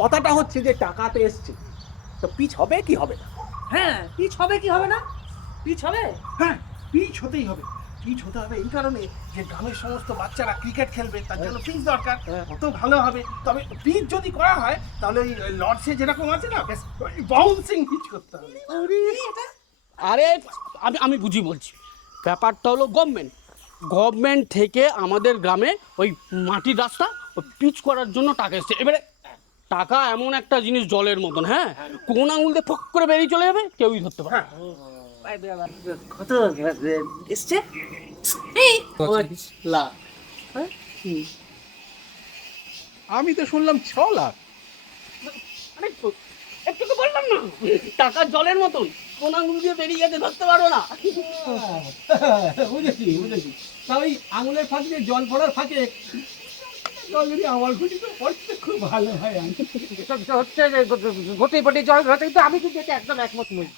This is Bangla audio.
কথাটা হচ্ছে যে টাকা তো এসছে, তো পিচ হবে কি হবে না? হ্যাঁ, পিচ হবে কি হবে না? পিচ হবে। হ্যাঁ, পিচ হতেই হবে। পিচ হতে হবে এই কারণে যে গ্রামের সমস্ত বাচ্চারা ক্রিকেট খেলবে, তার জন্য পিচ দরকার। কত ভালো হবে। তবে পিচ যদি করা হয় তাহলে ওই লর্ডসে যেরকম আছে না, বেশ বাউন্সিং পিচ করতে হবে। আরে আমি আমি বুঝি বলছি, ব্যাপারটা হলো গভর্নমেন্ট থেকে আমাদের গ্রামে ওই মাটির রাস্তা ওই পিচ করার জন্য টাকা এসছে। এবারে টাকা এমন একটা জিনিস জলের মতন, হ্যাঁ, কোন আঙুল দিয়ে ফক করে বেরিয়ে চলে যাবে, কেউই ধরতে পারে না। কত এসছে? লাখ। আমি তো শুনলাম 6 লাখ। আরে একটু তো বললাম না, টাকা জলের মতন, কোন আঙুল দিয়ে বেরিয়ে গেছে ধরতে পারো না। বুঝেছি বুঝেছি। তা ওই আঙুলের ফাঁক দিয়ে জল পড়ার ফাঁকে জল যদি আমার খুঁটিতে পড়তে খুব ভালো হয়। হচ্ছে যে ঘটে ঘটে জল ঘটে, কিন্তু আমি কিন্তু এটা একদম একমত নই।